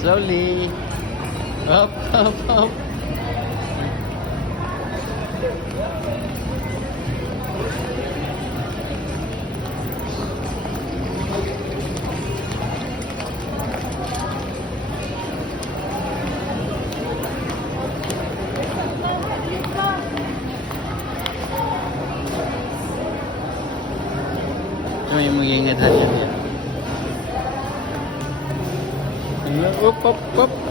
Slowly. Up, up, up. Ito yung mag-iingat yan. Up, up, up.